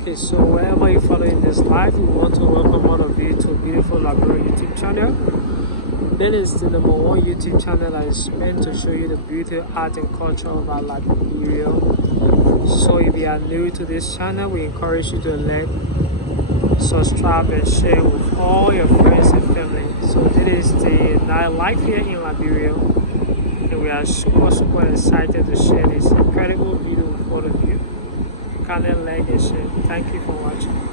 Okay, so wherever you're following this live, we want to welcome all of you to a beautiful Liberia YouTube channel. That is the #1 YouTube channel that is meant to show you the beauty, art, and culture of our Liberia. So if you are new to this channel, we encourage you to like, subscribe, and share with all your friends and family. So this is the night life here in Liberia, and we are super excited to share this incredible video with all of you. Kindly like and share. Thank you for watching.